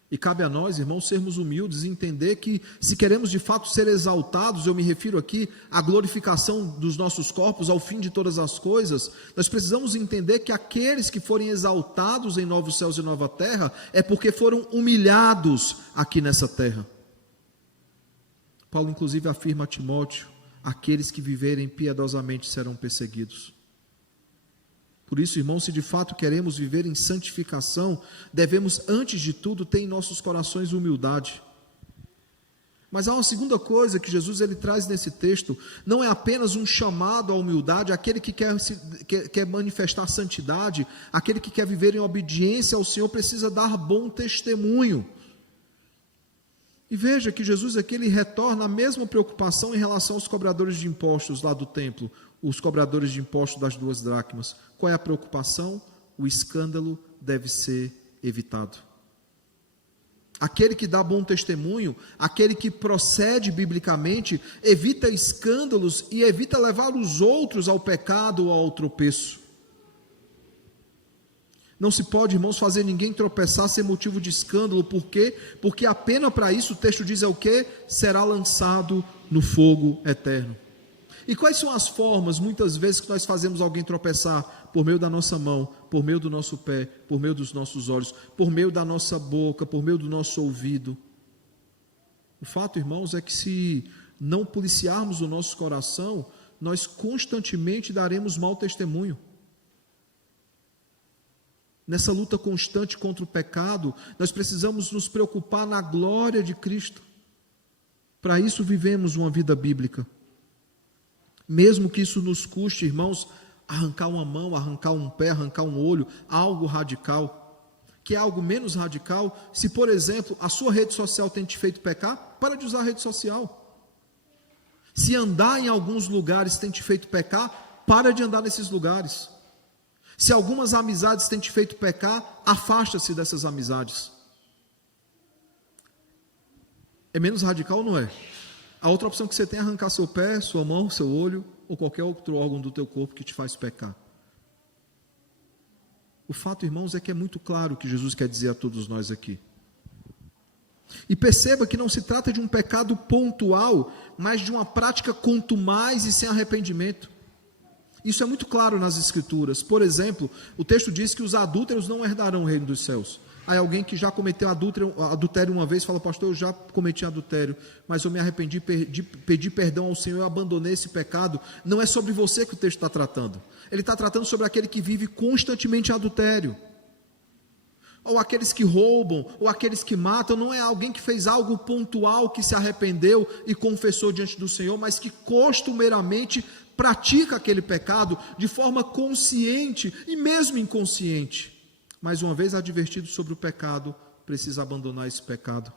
E cabe a nós, irmãos, sermos humildes e entender que, se queremos de fato ser exaltados, eu me refiro aqui à glorificação dos nossos corpos, ao fim de todas as coisas, nós precisamos entender que aqueles que forem exaltados em novos céus e nova terra, é porque foram humilhados aqui nessa terra. Paulo inclusive afirma a Timóteo, aqueles que viverem piedosamente serão perseguidos. Por isso, irmãos, se de fato queremos viver em santificação, devemos, antes de tudo, ter em nossos corações humildade. Mas há uma segunda coisa que Jesus ele traz nesse texto, não é apenas um chamado à humildade, aquele que quer manifestar santidade, aquele que quer viver em obediência ao Senhor, precisa dar bom testemunho. E veja que Jesus aqui ele retorna a mesma preocupação em relação aos cobradores de impostos lá do templo, os cobradores de impostos das 2 dracmas. Qual é a preocupação? O escândalo deve ser evitado. Aquele que dá bom testemunho, aquele que procede biblicamente, evita escândalos e evita levar os outros ao pecado ou ao tropeço. Não se pode, irmãos, fazer ninguém tropeçar sem motivo de escândalo. Por quê? Porque a pena para isso, o texto diz é o quê? Será lançado no fogo eterno. E quais são as formas, muitas vezes, que nós fazemos alguém tropeçar? Por meio da nossa mão, por meio do nosso pé, por meio dos nossos olhos, por meio da nossa boca, por meio do nosso ouvido. O fato, irmãos, é que se não policiarmos o nosso coração, nós constantemente daremos mau testemunho. Nessa luta constante contra o pecado, nós precisamos nos preocupar na glória de Cristo. Para isso vivemos uma vida bíblica. Mesmo que isso nos custe, irmãos, arrancar uma mão, arrancar um pé, arrancar um olho, algo radical. Que é algo menos radical, se, por exemplo, a sua rede social tem te feito pecar, para de usar a rede social. Se andar em alguns lugares tem te feito pecar, para de andar nesses lugares. Se algumas amizades têm te feito pecar, afasta-se dessas amizades. É menos radical ou não é? A outra opção que você tem é arrancar seu pé, sua mão, seu olho, ou qualquer outro órgão do teu corpo que te faz pecar. O fato, irmãos, é que é muito claro o que Jesus quer dizer a todos nós aqui. E perceba que não se trata de um pecado pontual, mas de uma prática contumaz e sem arrependimento. Isso é muito claro nas Escrituras. Por exemplo, o texto diz que os adúlteros não herdarão o reino dos céus. Aí alguém que já cometeu adultério uma vez fala: pastor, eu já cometi adultério, mas eu me arrependi, pedi perdão ao Senhor, eu abandonei esse pecado. Não é sobre você que o texto está tratando. Ele está tratando sobre aquele que vive constantemente adultério, ou aqueles que roubam, ou aqueles que matam. Não é alguém que fez algo pontual, que se arrependeu e confessou diante do Senhor, mas que costumeiramente pratica aquele pecado de forma consciente e mesmo inconsciente. Mais uma vez advertido sobre o pecado, precisa abandonar esse pecado.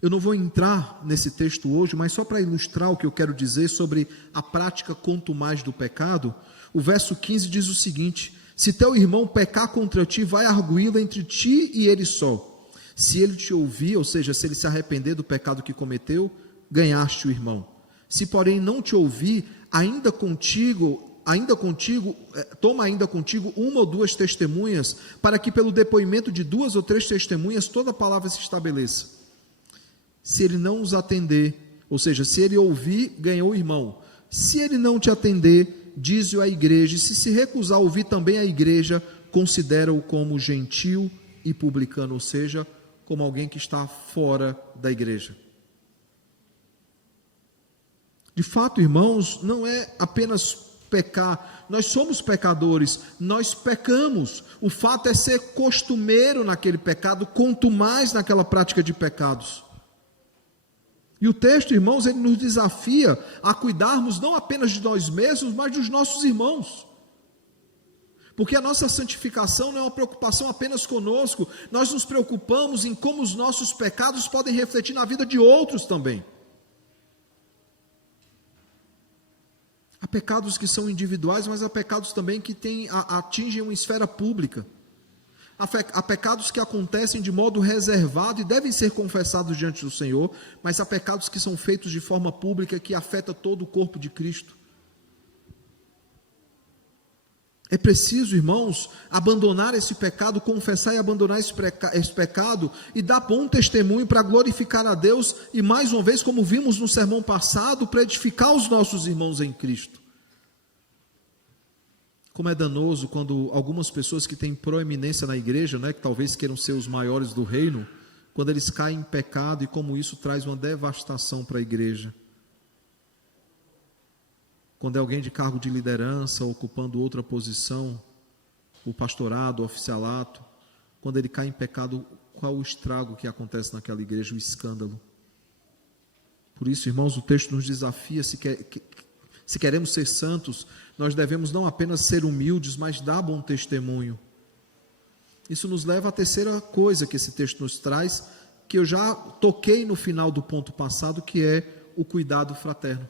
Eu não vou entrar nesse texto hoje, mas só para ilustrar o que eu quero dizer sobre a prática contumaz do pecado, o verso 15 diz o seguinte: se teu irmão pecar contra ti, vai arguí-lo entre ti e ele só. Se ele te ouvir, ou seja, se ele se arrepender do pecado que cometeu, ganhaste o irmão. Se porém não te ouvir, toma ainda contigo uma ou duas testemunhas, para que pelo depoimento de 2 ou 3 testemunhas toda a palavra se estabeleça. Se ele não os atender, ou seja, se ele ouvir, ganhou o irmão. Se ele não te atender, dize-o à igreja, e se recusar a ouvir também a igreja, considera-o como gentil e publicano, ou seja, como alguém que está fora da igreja. De fato, irmãos, não é apenas pecar, nós somos pecadores, nós pecamos. O fato é ser costumeiro naquele pecado, quanto mais naquela prática de pecados. E o texto, irmãos, ele nos desafia a cuidarmos não apenas de nós mesmos, mas dos nossos irmãos. Porque a nossa santificação não é uma preocupação apenas conosco, nós nos preocupamos em como os nossos pecados podem refletir na vida de outros também. Há pecados que são individuais, mas há pecados também que atingem uma esfera pública. Há pecados que acontecem de modo reservado e devem ser confessados diante do Senhor, mas há pecados que são feitos de forma pública que afeta todo o corpo de Cristo. É preciso, irmãos, abandonar esse pecado, confessar e abandonar esse pecado e dar bom testemunho para glorificar a Deus e, mais uma vez, como vimos no sermão passado, para edificar os nossos irmãos em Cristo. Como é danoso quando algumas pessoas que têm proeminência na igreja, que talvez queiram ser os maiores do reino, quando eles caem em pecado e como isso traz uma devastação para a igreja. Quando é alguém de cargo de liderança, ocupando outra posição, o pastorado, o oficialato, quando ele cai em pecado, qual o estrago que acontece naquela igreja, o escândalo. Por isso, irmãos, o texto nos desafia, se queremos ser santos, nós devemos não apenas ser humildes, mas dar bom testemunho. Isso nos leva à terceira coisa que esse texto nos traz, que eu já toquei no final do ponto passado, que é o cuidado fraterno.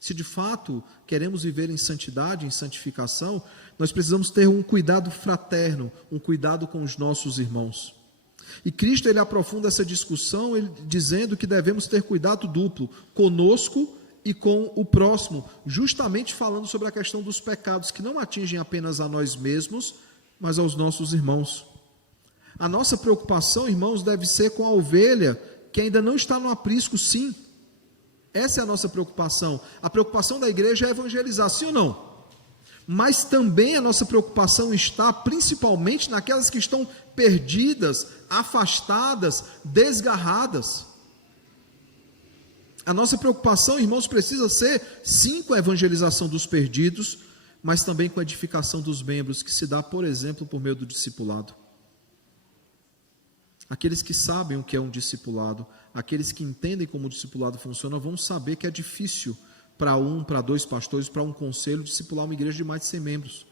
Se de fato queremos viver em santidade, em santificação, nós precisamos ter um cuidado fraterno, um cuidado com os nossos irmãos. E Cristo, ele aprofunda essa discussão dizendo que devemos ter cuidado duplo, conosco e com o próximo, justamente falando sobre a questão dos pecados que não atingem apenas a nós mesmos, mas aos nossos irmãos. A nossa preocupação, irmãos, deve ser com a ovelha que ainda não está no aprisco, sim. Essa é a nossa preocupação. A preocupação da igreja é evangelizar, sim ou não? Mas também a nossa preocupação está principalmente naquelas que estão perdidas, afastadas, desgarradas. A nossa preocupação, irmãos, precisa ser, sim, com a evangelização dos perdidos, mas também com a edificação dos membros, que se dá, por exemplo, por meio do discipulado. Aqueles que sabem o que é um discipulado, aqueles que entendem como o discipulado funciona, vão saber que é difícil para um, para dois pastores, para um conselho, discipular uma igreja de mais de 100 membros.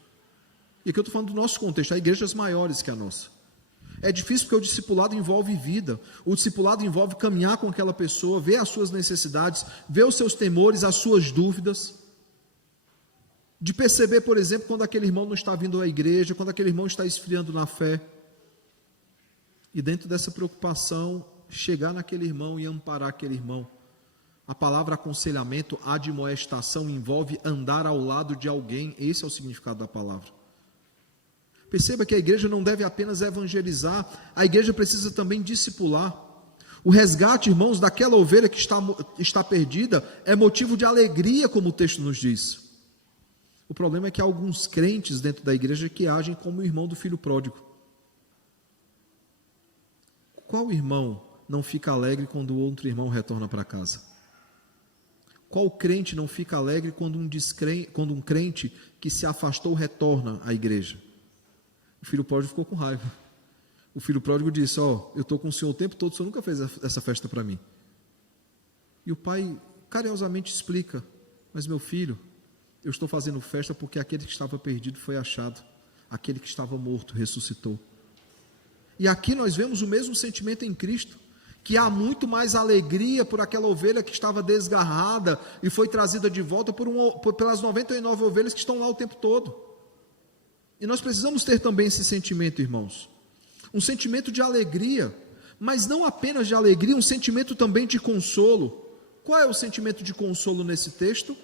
E aqui eu estou falando do nosso contexto, há igrejas maiores que a nossa. É difícil porque o discipulado envolve vida, o discipulado envolve caminhar com aquela pessoa, ver as suas necessidades, ver os seus temores, as suas dúvidas, de perceber, por exemplo, quando aquele irmão não está vindo à igreja, quando aquele irmão está esfriando na fé, e dentro dessa preocupação, chegar naquele irmão e amparar aquele irmão. A palavra aconselhamento, admoestação, envolve andar ao lado de alguém, esse é o significado da palavra. Perceba que a igreja não deve apenas evangelizar, a igreja precisa também discipular. O resgate, irmãos, daquela ovelha que está perdida, é motivo de alegria, como o texto nos diz. O problema é que há alguns crentes dentro da igreja que agem como o irmão do filho pródigo. Qual irmão não fica alegre quando o outro irmão retorna para casa? Qual crente não fica alegre quando um crente que se afastou retorna à igreja? O filho pródigo ficou com raiva. O filho pródigo disse: eu estou com o senhor o tempo todo, o senhor nunca fez essa festa para mim. E o pai carinhosamente explica: mas meu filho, eu estou fazendo festa porque aquele que estava perdido foi achado, aquele que estava morto ressuscitou. E aqui nós vemos o mesmo sentimento em Cristo, que há muito mais alegria por aquela ovelha que estava desgarrada e foi trazida de volta pelas 99 ovelhas que estão lá o tempo todo. E nós precisamos ter também esse sentimento, irmãos, um sentimento de alegria, mas não apenas de alegria, um sentimento também de consolo. Qual é o sentimento de consolo nesse texto?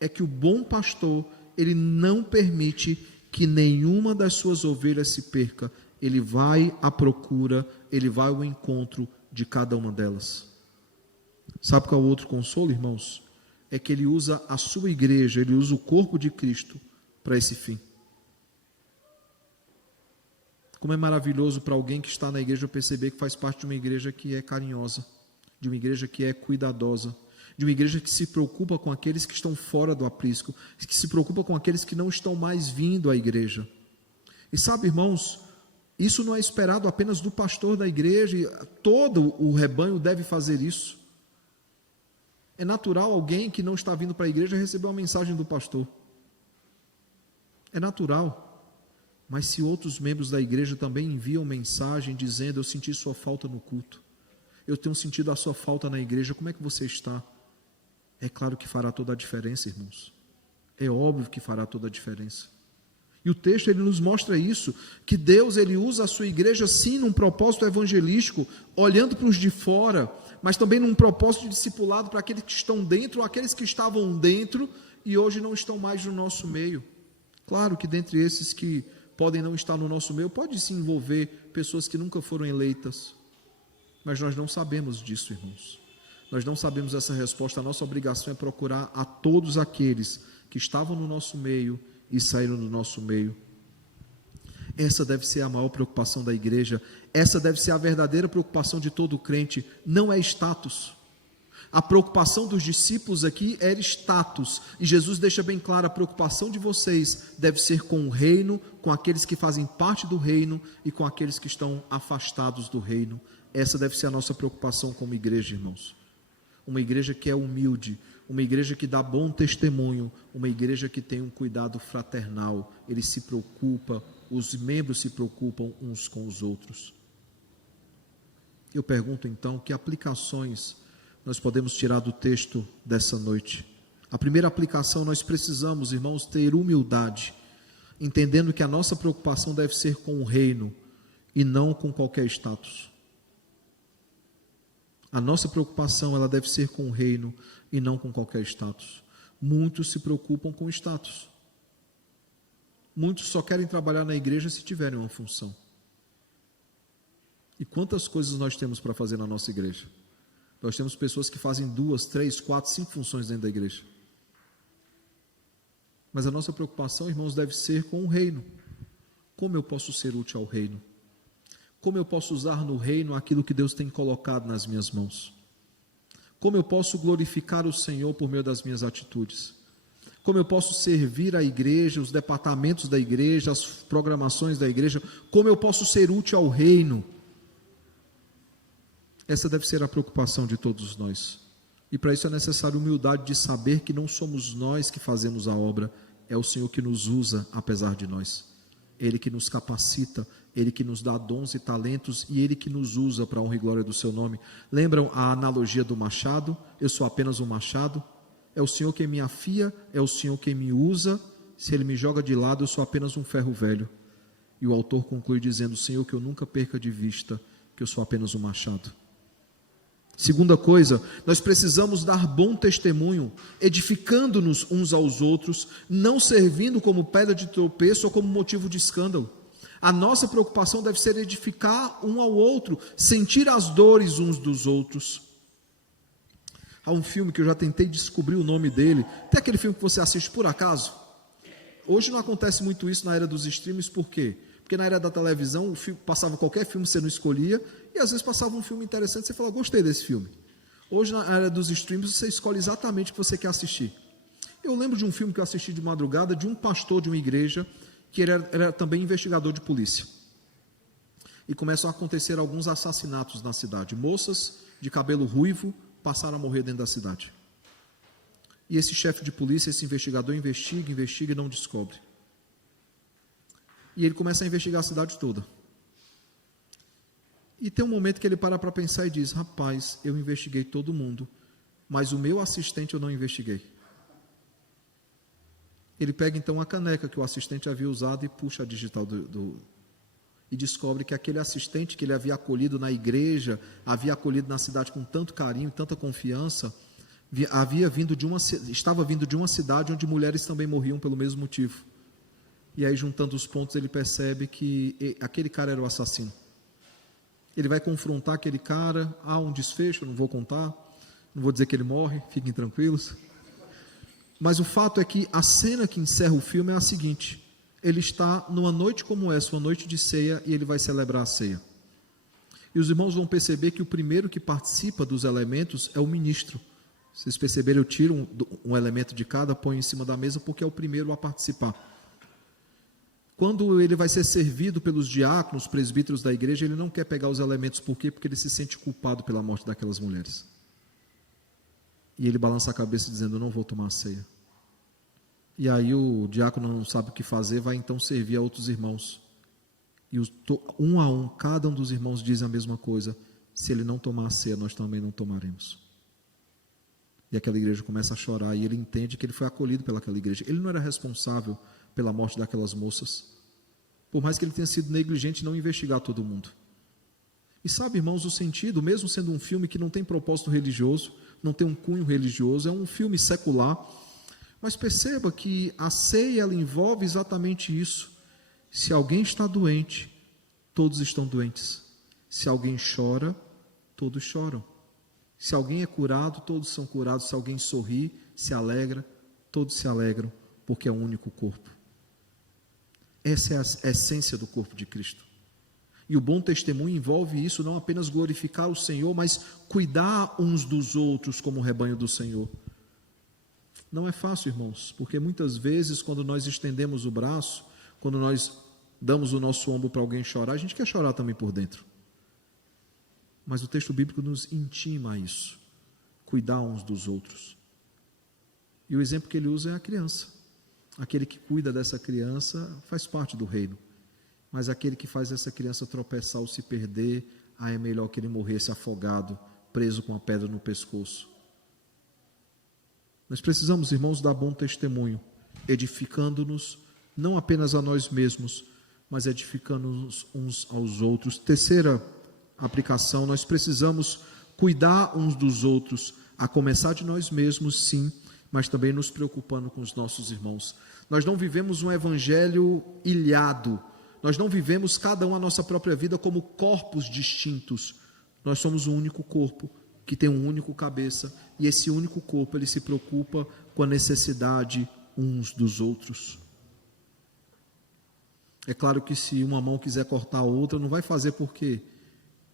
É que o bom pastor, ele não permite que nenhuma das suas ovelhas se perca, ele vai à procura, ele vai ao encontro de cada uma delas. Sabe qual é o outro consolo, irmãos? É que ele usa a sua igreja, ele usa o corpo de Cristo para esse fim. Como é maravilhoso para alguém que está na igreja perceber que faz parte de uma igreja que é carinhosa, de uma igreja que é cuidadosa, de uma igreja que se preocupa com aqueles que estão fora do aprisco, que se preocupa com aqueles que não estão mais vindo à igreja. E sabe, irmãos, isso não é esperado apenas do pastor da igreja, e todo o rebanho deve fazer isso. É natural alguém que não está vindo para a igreja receber uma mensagem do pastor. É natural. Mas se outros membros da igreja também enviam mensagem dizendo: eu senti sua falta no culto, eu tenho sentido a sua falta na igreja, como é que você está? É claro que fará toda a diferença, irmãos. É óbvio que fará toda a diferença. E o texto ele nos mostra isso, que Deus ele usa a sua igreja sim num propósito evangelístico, olhando para os de fora, mas também num propósito de discipulado para aqueles que estão dentro, ou aqueles que estavam dentro e hoje não estão mais no nosso meio. Claro que dentre esses que podem não estar no nosso meio, pode se envolver pessoas que nunca foram eleitas, mas nós não sabemos disso, irmãos. Nós não sabemos essa resposta. A nossa obrigação é procurar a todos aqueles que estavam no nosso meio e saíram do nosso meio. Essa deve ser a maior preocupação da igreja, essa deve ser a verdadeira preocupação de todo crente, não é status. A preocupação dos discípulos aqui era status, e Jesus deixa bem claro: a preocupação de vocês deve ser com o reino, com aqueles que fazem parte do reino e com aqueles que estão afastados do reino. Essa deve ser a nossa preocupação como igreja, irmãos. Uma igreja que é humilde, uma igreja que dá bom testemunho, uma igreja que tem um cuidado fraternal, ele se preocupa, os membros se preocupam uns com os outros. Eu pergunto então, que aplicações nós podemos tirar do texto dessa noite? A primeira aplicação: nós precisamos, irmãos, ter humildade, entendendo que a nossa preocupação deve ser com o reino e não com qualquer status. A nossa preocupação ela deve ser com o reino e não com qualquer status. Muitos se preocupam com status. Muitos só querem trabalhar na igreja se tiverem uma função. E quantas coisas nós temos para fazer na nossa igreja? Nós temos pessoas que fazem 2, 3, 4, 5 funções dentro da igreja. Mas a nossa preocupação, irmãos, deve ser com o reino. Como eu posso ser útil ao reino? Como eu posso usar no reino aquilo que Deus tem colocado nas minhas mãos? Como eu posso glorificar o Senhor por meio das minhas atitudes? Como eu posso servir a igreja, os departamentos da igreja, as programações da igreja? Como eu posso ser útil ao reino? Essa deve ser a preocupação de todos nós. E para isso é necessário humildade de saber que não somos nós que fazemos a obra, é o Senhor que nos usa apesar de nós. Ele que nos capacita, Ele que nos dá dons e talentos e Ele que nos usa para a honra e glória do seu nome. Lembram a analogia do machado? Eu sou apenas um machado. É o Senhor quem me afia, é o Senhor quem me usa. Se Ele me joga de lado, eu sou apenas um ferro velho. E o autor conclui dizendo: Senhor, que eu nunca perca de vista que eu sou apenas um machado. Segunda coisa, nós precisamos dar bom testemunho, edificando-nos uns aos outros, não servindo como pedra de tropeço ou como motivo de escândalo. A nossa preocupação deve ser edificar um ao outro, sentir as dores uns dos outros. Há um filme que eu já tentei descobrir o nome dele. Tem aquele filme que você assiste por acaso? Hoje não acontece muito isso na era dos streams, por quê? Porque na era da televisão, passava qualquer filme que você não escolhia, e às vezes passava um filme interessante, você fala, gostei desse filme. Hoje na era dos streams, você escolhe exatamente o que você quer assistir. Eu lembro de um filme que eu assisti de madrugada, de um pastor de uma igreja, que era também investigador de polícia. E começam a acontecer alguns assassinatos na cidade. Moças de cabelo ruivo passaram a morrer dentro da cidade. E esse chefe de polícia, esse investigador, investiga e não descobre. E ele começa a investigar a cidade toda. E tem um momento que ele para pensar e diz: rapaz, eu investiguei todo mundo, mas o meu assistente eu não investiguei. Ele pega então a caneca que o assistente havia usado e puxa a digital e descobre que aquele assistente que ele havia acolhido na igreja, havia acolhido na cidade com tanto carinho, tanta confiança, estava vindo de uma cidade onde mulheres também morriam pelo mesmo motivo. E aí, juntando os pontos, ele percebe que aquele cara era o assassino. Ele vai confrontar aquele cara, há um desfecho, não vou contar, não vou dizer que ele morre, fiquem tranquilos. Mas o fato é que a cena que encerra o filme é a seguinte: ele está numa noite como essa, uma noite de ceia, e ele vai celebrar a ceia. E os irmãos vão perceber que o primeiro que participa dos elementos é o ministro. Vocês perceberam, eu tiro um elemento de cada, ponho em cima da mesa, porque é o primeiro a participar. Quando ele vai ser servido pelos diáconos, presbíteros da igreja, ele não quer pegar os elementos. Por quê? Porque ele se sente culpado pela morte daquelas mulheres. E ele balança a cabeça dizendo: não vou tomar a ceia. E aí o diácono não sabe o que fazer, vai então servir a outros irmãos. E um a um, cada um dos irmãos diz a mesma coisa: se ele não tomar a ceia, nós também não tomaremos. E aquela igreja começa a chorar, e ele entende que ele foi acolhido pelaquela igreja. Ele não era responsável pela morte daquelas moças, por mais que ele tenha sido negligente em não investigar todo mundo. E sabe, irmãos, o sentido, mesmo sendo um filme que não tem propósito religioso, não tem um cunho religioso, é um filme secular, mas perceba que a ceia, ela envolve exatamente isso. Se alguém está doente, todos estão doentes. Se alguém chora, todos choram. Se alguém é curado, todos são curados. Se alguém sorri, se alegra, todos se alegram, porque é um único corpo. Essa é a essência do corpo de Cristo. E o bom testemunho envolve isso, não apenas glorificar o Senhor, mas cuidar uns dos outros como o rebanho do Senhor. Não é fácil, irmãos, porque muitas vezes quando nós estendemos o braço, quando nós damos o nosso ombro para alguém chorar, a gente quer chorar também por dentro. Mas o texto bíblico nos intima a isso, cuidar uns dos outros. E o exemplo que ele usa é a criança. Aquele que cuida dessa criança faz parte do reino. Mas aquele que faz essa criança tropeçar ou se perder, é melhor que ele morresse afogado, preso com a pedra no pescoço. Nós precisamos, irmãos, dar bom testemunho, edificando-nos, não apenas a nós mesmos, mas edificando-nos uns aos outros. Terceira aplicação, nós precisamos cuidar uns dos outros, A começar de nós mesmos, sim, mas também nos preocupando com os nossos irmãos. Nós não vivemos um evangelho ilhado, nós não vivemos cada um a nossa própria vida como corpos distintos. Nós somos um único corpo, que tem um único cabeça, e esse único corpo, ele se preocupa com a necessidade uns dos outros. É claro que se uma mão quiser cortar a outra, não vai fazer por quê?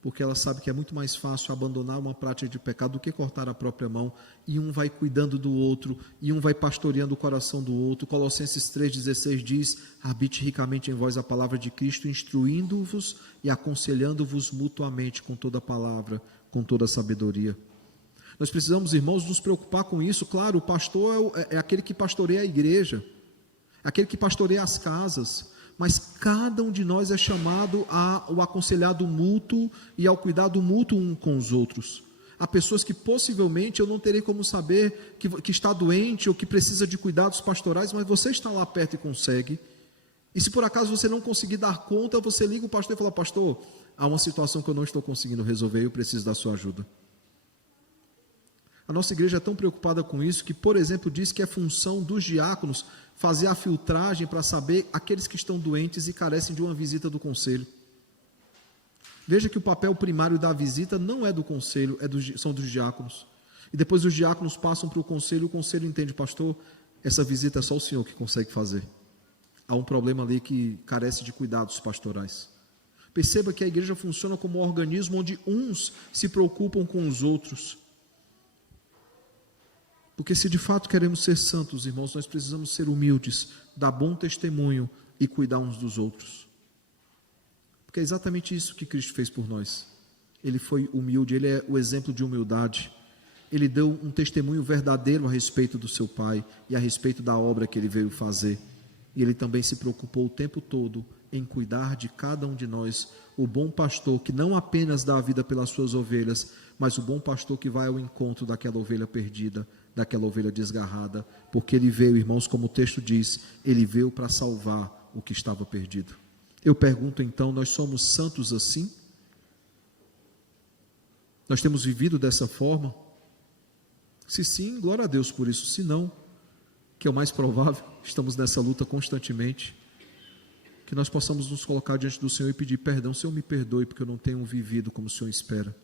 Porque ela sabe que é muito mais fácil abandonar uma prática de pecado do que cortar a própria mão, e um vai cuidando do outro, e um vai pastoreando o coração do outro. Colossenses 3,16 diz: habite ricamente em vós a palavra de Cristo, instruindo-vos e aconselhando-vos mutuamente com toda a palavra, com toda a sabedoria. Nós precisamos, irmãos, nos preocupar com isso. Claro, o pastor é aquele que pastoreia a igreja, é aquele que pastoreia as casas, mas cada um de nós é chamado ao aconselhado mútuo e ao cuidado mútuo um com os outros. Há pessoas que possivelmente eu não terei como saber que está doente ou que precisa de cuidados pastorais, mas você está lá perto e consegue. E se por acaso você não conseguir dar conta, você liga o pastor e fala: pastor, há uma situação que eu não estou conseguindo resolver e eu preciso da sua ajuda. A nossa igreja é tão preocupada com isso que, por exemplo, diz que é função dos diáconos fazer a filtragem para saber aqueles que estão doentes e carecem de uma visita do conselho. Veja que o papel primário da visita não é do conselho, são dos diáconos. E depois os diáconos passam para o conselho entende: pastor, essa visita é só o senhor que consegue fazer. Há um problema ali que carece de cuidados pastorais. Perceba que a igreja funciona como um organismo onde uns se preocupam com os outros. Porque se de fato queremos ser santos, irmãos, nós precisamos ser humildes, dar bom testemunho e cuidar uns dos outros. Porque é exatamente isso que Cristo fez por nós. Ele foi humilde, ele é o exemplo de humildade. Ele deu um testemunho verdadeiro a respeito do seu Pai e a respeito da obra que ele veio fazer. E ele também se preocupou o tempo todo em cuidar de cada um de nós, o bom pastor que não apenas dá a vida pelas suas ovelhas, mas o bom pastor que vai ao encontro daquela ovelha perdida, daquela ovelha desgarrada, porque ele veio, irmãos, como o texto diz, ele veio para salvar o que estava perdido. Eu pergunto então, nós somos santos assim? Nós temos vivido dessa forma? Se sim, glória a Deus por isso. Se não, que é o mais provável, estamos nessa luta constantemente, que nós possamos nos colocar diante do Senhor e pedir perdão. Senhor, me perdoe porque eu não tenho vivido como o Senhor espera,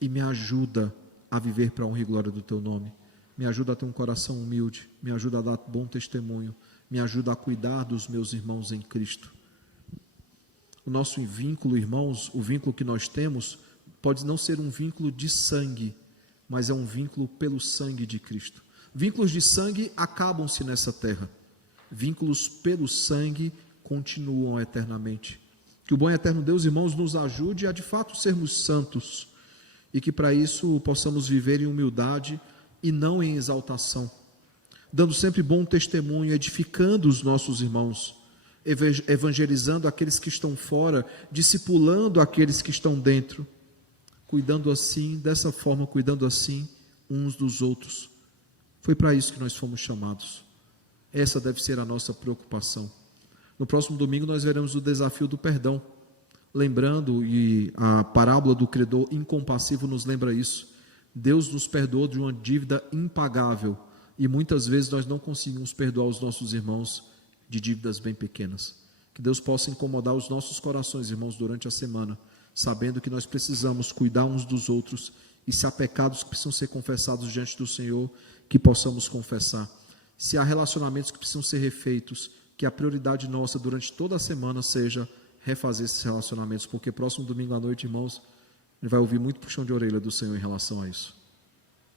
e me ajuda a viver para a honra e glória do teu nome. Me ajuda a ter um coração humilde, me ajuda a dar bom testemunho, me ajuda a cuidar dos meus irmãos em Cristo. O nosso vínculo, irmãos, o vínculo que nós temos, pode não ser um vínculo de sangue, mas é um vínculo pelo sangue de Cristo. Vínculos de sangue acabam-se nessa terra, vínculos pelo sangue continuam eternamente. Que o bom e eterno Deus, irmãos, nos ajude a de fato sermos santos, e que para isso possamos viver em humildade e não em exaltação, dando sempre bom testemunho, edificando os nossos irmãos, evangelizando aqueles que estão fora, discipulando aqueles que estão dentro, cuidando assim, dessa forma, cuidando assim uns dos outros. Foi para isso que nós fomos chamados. Essa deve ser a nossa preocupação. No próximo domingo nós veremos o desafio do perdão, lembrando, e a parábola do credor incompassivo nos lembra isso. Deus nos perdoou de uma dívida impagável, e muitas vezes nós não conseguimos perdoar os nossos irmãos de dívidas bem pequenas. Que Deus possa incomodar os nossos corações, irmãos, durante a semana, sabendo que nós precisamos cuidar uns dos outros, e se há pecados que precisam ser confessados diante do Senhor, que possamos confessar. Se há relacionamentos que precisam ser refeitos, que a prioridade nossa durante toda a semana seja refazer esses relacionamentos, porque próximo domingo à noite, irmãos, ele vai ouvir muito puxão de orelha do Senhor em relação a isso.